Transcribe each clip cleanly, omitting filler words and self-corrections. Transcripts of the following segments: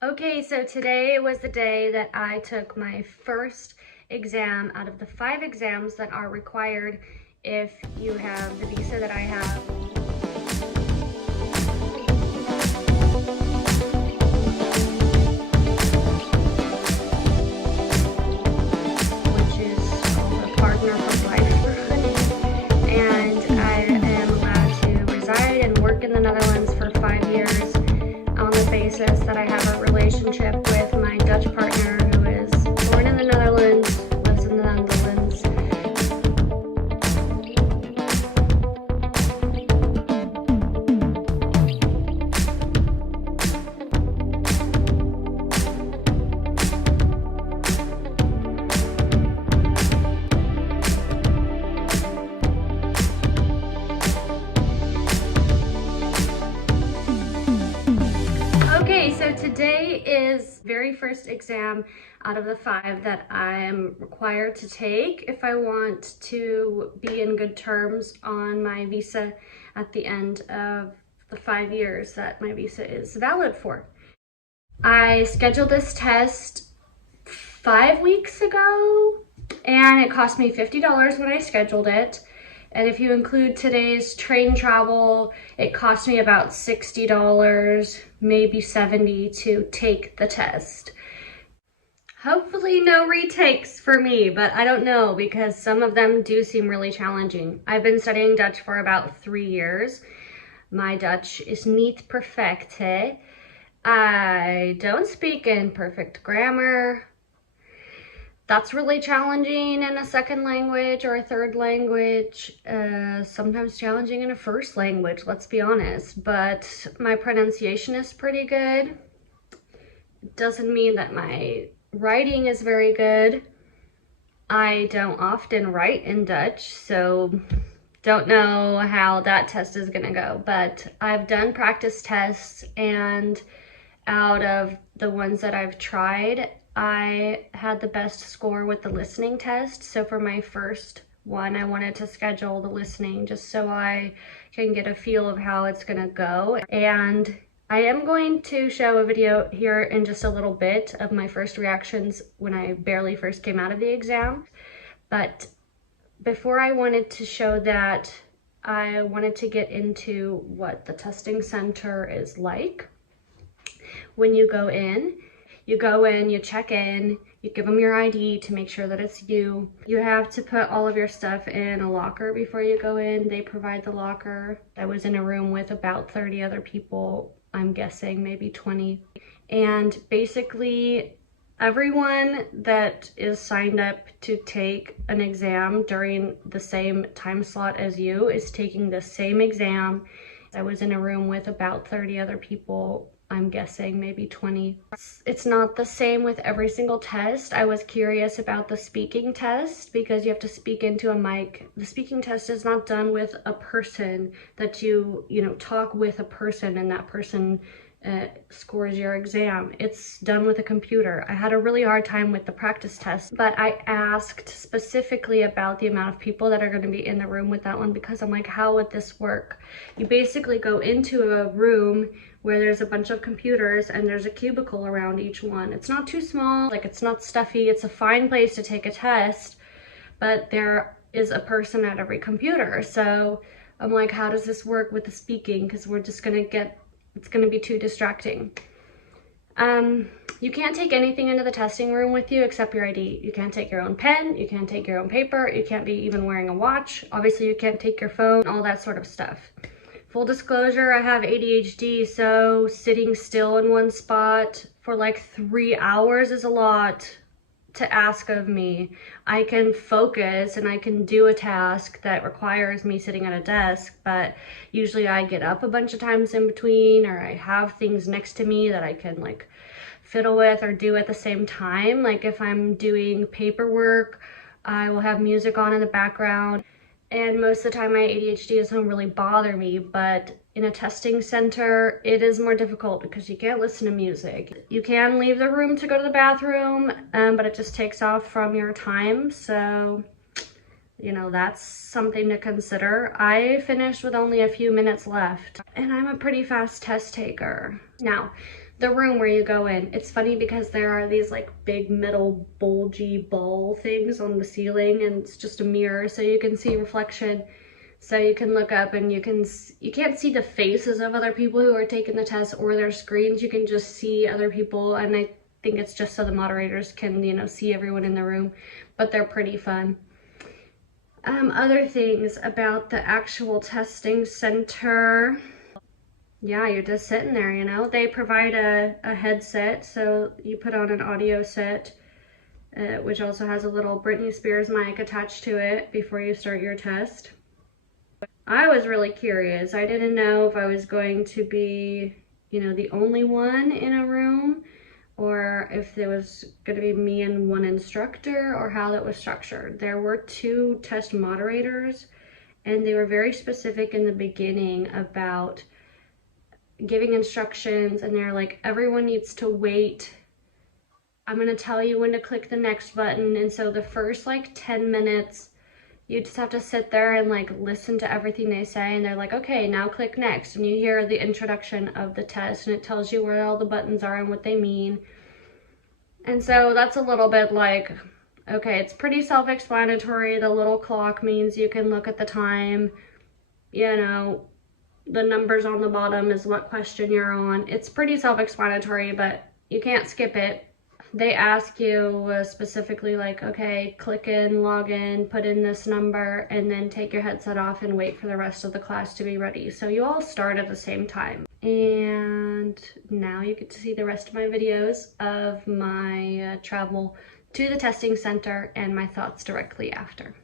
Okay, so today was the day that I took my first exam out of the 5 exams that are required if you have the visa that I have. Which is called a partner for life. And I am allowed to reside and work in the Netherlands for 5 years on the basis that I have a relationship with my Dutch partner who is born in the Netherlands, lives in the Netherlands. Okay, so today is very first exam out of the 5 that I am required to take if I want to be in good terms on my visa at the end of the 5 years that my visa is valid for. I scheduled this test 5 weeks ago and it cost me $50 when I scheduled it. And if you include today's train travel, it cost me about $60, maybe $70 to take the test. Hopefully no retakes for me, but I don't know because some of them do seem really challenging. I've been studying Dutch for about 3 years. My Dutch is niet perfecte. I don't speak in perfect grammar. That's really challenging in a second language or a third language, sometimes challenging in a first language, let's be honest, but my pronunciation is pretty good. It doesn't mean that my writing is very good. I don't often write in Dutch, so don't know how that test is gonna go, but I've done practice tests, and out of the ones that I've tried, I had the best score with the listening test. So for my first one, I wanted to schedule the listening just so I can get a feel of how it's gonna go. And I am going to show a video here in just a little bit of my first reactions when I barely first came out of the exam. But before I wanted to show that, I wanted to get into what the testing center is like. When you go in, you check in, you give them your ID to make sure that it's you. You have to put all of your stuff in a locker before you go in. They provide the locker. I was in a room with about 30 other people, I'm guessing maybe 20. And basically everyone that is signed up to take an exam during the same time slot as you is taking the same exam. I was in a room with about 30 other people, I'm guessing maybe 20. It's not the same with every single test. I was curious about the speaking test because you have to speak into a mic. The speaking test is not done with a person that you talk with a person and that person scores your exam. It's done with a computer. I had a really hard time with the practice test, but I asked specifically about the amount of people that are going to be in the room with that one because I'm like, how would this work? You basically go into a room where there's a bunch of computers and there's a cubicle around each one. It's not too small, like it's not stuffy. It's a fine place to take a test, but there is a person at every computer. So I'm like, how does this work with the speaking? Because we're just gonna it's gonna be too distracting. You can't take anything into the testing room with you except your ID. You can't take your own pen, you can't take your own paper, you can't be even wearing a watch. Obviously you can't take your phone, all that sort of stuff. Full disclosure, I have ADHD, so sitting still in one spot for like 3 hours is a lot to ask of me. I can focus and I can do a task that requires me sitting at a desk, but usually I get up a bunch of times in between, or I have things next to me that I can like fiddle with or do at the same time. Like if I'm doing paperwork, I will have music on in the background. And most of the time my ADHD doesn't really bother me, but in a testing center, it is more difficult because you can't listen to music. You can leave the room to go to the bathroom, but it just takes off from your time. So, that's something to consider. I finished with only a few minutes left, and I'm a pretty fast test taker. Now, the room where you go in. It's funny because there are these like big metal bulgy ball things on the ceiling, and it's just a mirror so you can see reflection. So you can look up and you can't see the faces of other people who are taking the test or their screens. You can just see other people, and I think it's just so the moderators can, you know, see everyone in the room, but they're pretty fun. Other things about the actual testing center. Yeah, you're just sitting there, you know. They provide a headset, so you put on an audio set, which also has a little Britney Spears mic attached to it before you start your test. I was really curious. I didn't know if I was going to be, you know, the only one in a room, or if there was going to be me and one instructor, or how that was structured. There were 2 test moderators, and they were very specific in the beginning about giving instructions, and they're like, everyone needs to wait. I'm going to tell you when to click the next button. And so the first like 10 minutes, you just have to sit there and like listen to everything they say, and they're like, okay, now click next, and you hear the introduction of the test, and it tells you where all the buttons are and what they mean. And so that's a little bit like, okay, it's pretty self-explanatory. The little clock means you can look at the time, you know, the numbers on the bottom is what question you're on. It's pretty self-explanatory, but you can't skip it. They ask you specifically like, okay, click in, log in, put in this number, and then take your headset off and wait for the rest of the class to be ready. So you all start at the same time. And now you get to see the rest of my videos of my travel to the testing center and my thoughts directly after.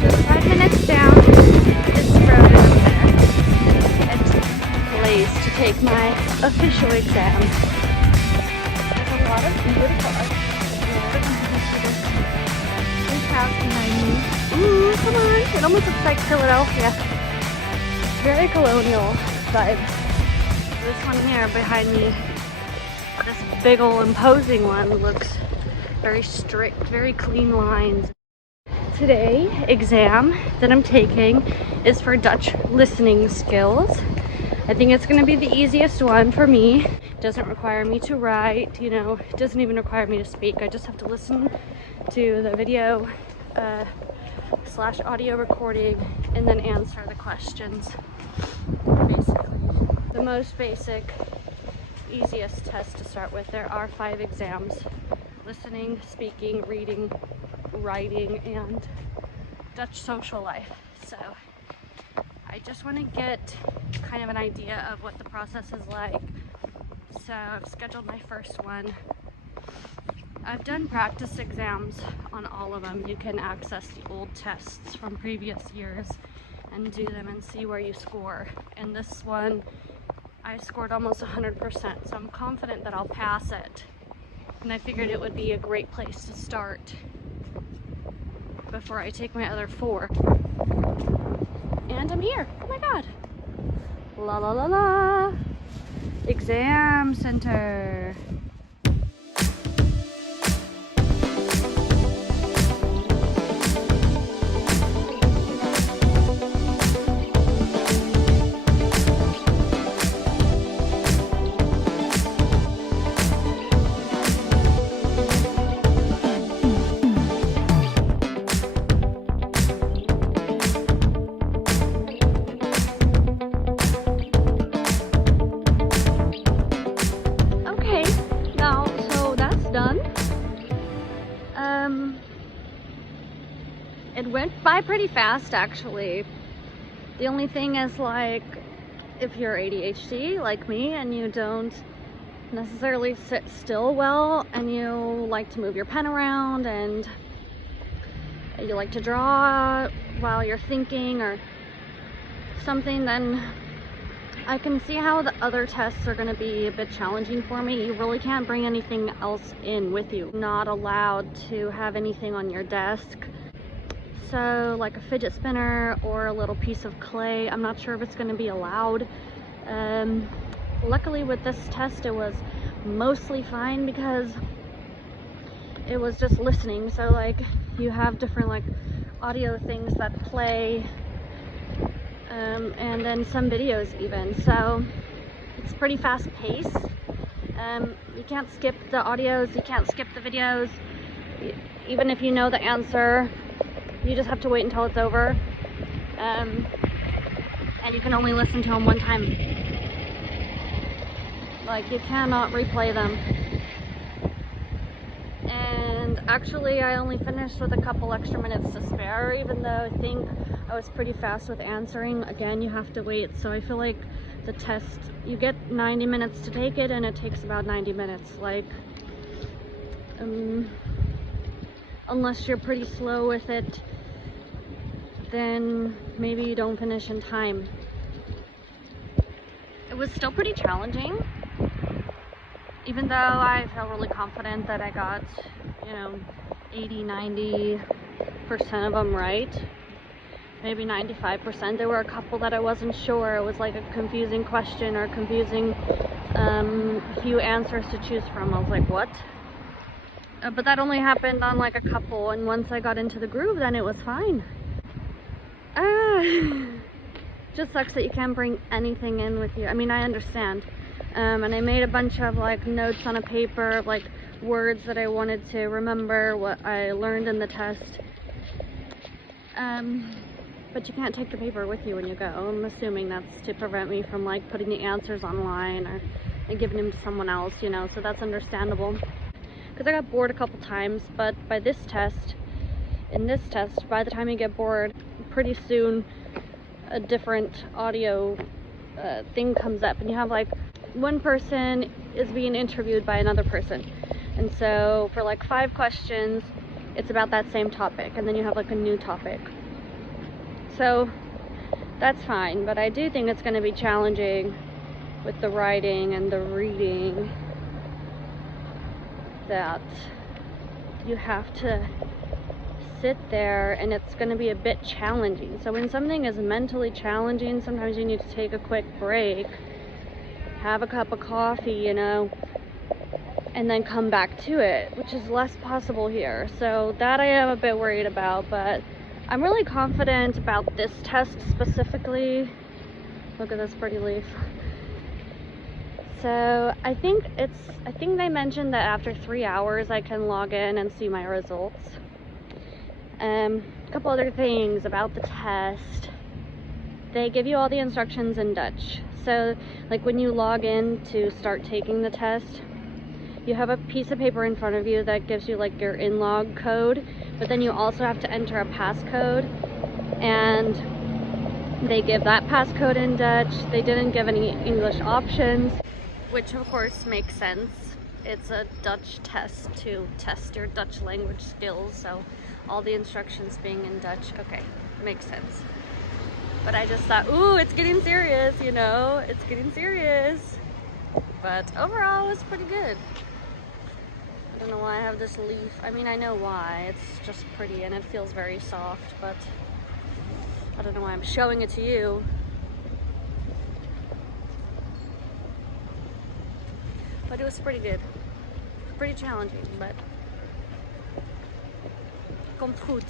Just 5 minutes down, it's crowded up there. It's a place to take my official exam. There's a lot of beautiful art. This house behind me. Ooh, come on. It almost looks like Philadelphia. Very colonial vibes. This one here behind me, this big ol' imposing one, looks very strict, very clean lines. Today, exam that I'm taking is for Dutch listening skills. I think it's going to be the easiest one for me. It doesn't require me to write, you know, it doesn't even require me to speak. I just have to listen to the video / audio recording and then answer the questions. Basically, the most basic, easiest test to start with. There are 5 exams: listening, speaking, reading, writing, and Dutch social life. So I just want to get kind of an idea of what the process is like. So I've scheduled my first one. I've done practice exams on all of them. You can access the old tests from previous years and do them and see where you score. And this one, I scored almost 100%, so I'm confident that I'll pass it. And I figured it would be a great place to start before I take my other 4. And I'm here. Oh my god. La la la la. Exam center. It went by pretty fast, actually. The only thing is, like, if you're ADHD like me and you don't necessarily sit still well and you like to move your pen around and you like to draw while you're thinking or something, then I can see how the other tests are going to be a bit challenging for me. You really can't bring anything else in with you. Not allowed to have anything on your desk. So like a fidget spinner or a little piece of clay. I'm not sure if it's going to be allowed Luckily with this test it was mostly fine because it was just listening, so like you have different like audio things that play, and then some videos even, so it's pretty fast paced. You can't skip the audios, you can't skip the videos. Even if you know the answer, you just have to wait until it's over, and you can only listen to them one time. Like, you cannot replay them. And actually I only finished with a couple extra minutes to spare, even though I think I was pretty fast with answering. Again, you have to wait, so I feel like the test, you get 90 minutes to take it and it takes about 90 minutes. Like, unless you're pretty slow with it, then maybe you don't finish in time. It was still pretty challenging, even though I felt really confident that I got, you know, 80-90% of them right. Maybe 95%. There were a couple that I wasn't sure. It was like a confusing question or confusing few answers to choose from. I was like, what? But that only happened on like a couple, and once I got into the groove, then it was fine. Just sucks that you can't bring anything in with you. I mean, I understand. And I made a bunch of like notes on a paper of like words that I wanted to remember, what I learned in the test. But you can't take the paper with you when you go. I'm assuming that's to prevent me from like putting the answers online or giving them to someone else, you know, so that's understandable. Because I got bored a couple times, but by this test, by the time you get bored, pretty soon a different audio thing comes up, and you have like one person is being interviewed by another person, and so for like 5 questions it's about that same topic, and then you have like a new topic. So that's fine, but I do think it's going to be challenging with the writing and the reading, that you have to sit there and it's going to be a bit challenging. So when something is mentally challenging, sometimes you need to take a quick break, have a cup of coffee, you know, and then come back to it, which is less possible here. So that I am a bit worried about, but I'm really confident about this test specifically. Look at this pretty leaf. So I think they mentioned that after 3 hours I can log in and see my results. A couple other things about the test. They give you all the instructions in Dutch. So like when you log in to start taking the test, you have a piece of paper in front of you that gives you like your in-log code, but then you also have to enter a passcode, and they give that passcode in Dutch. They didn't give any English options, which of course makes sense. It's a Dutch test to test your Dutch language skills, so all the instructions being in Dutch, okay, makes sense. But I just thought, ooh, it's getting serious, you know, it's getting serious. But overall, it was pretty good. I don't know why I have this leaf. I mean, I know why. It's just pretty and it feels very soft, but I don't know why I'm showing it to you. But it was pretty good. Pretty challenging, but komt goed.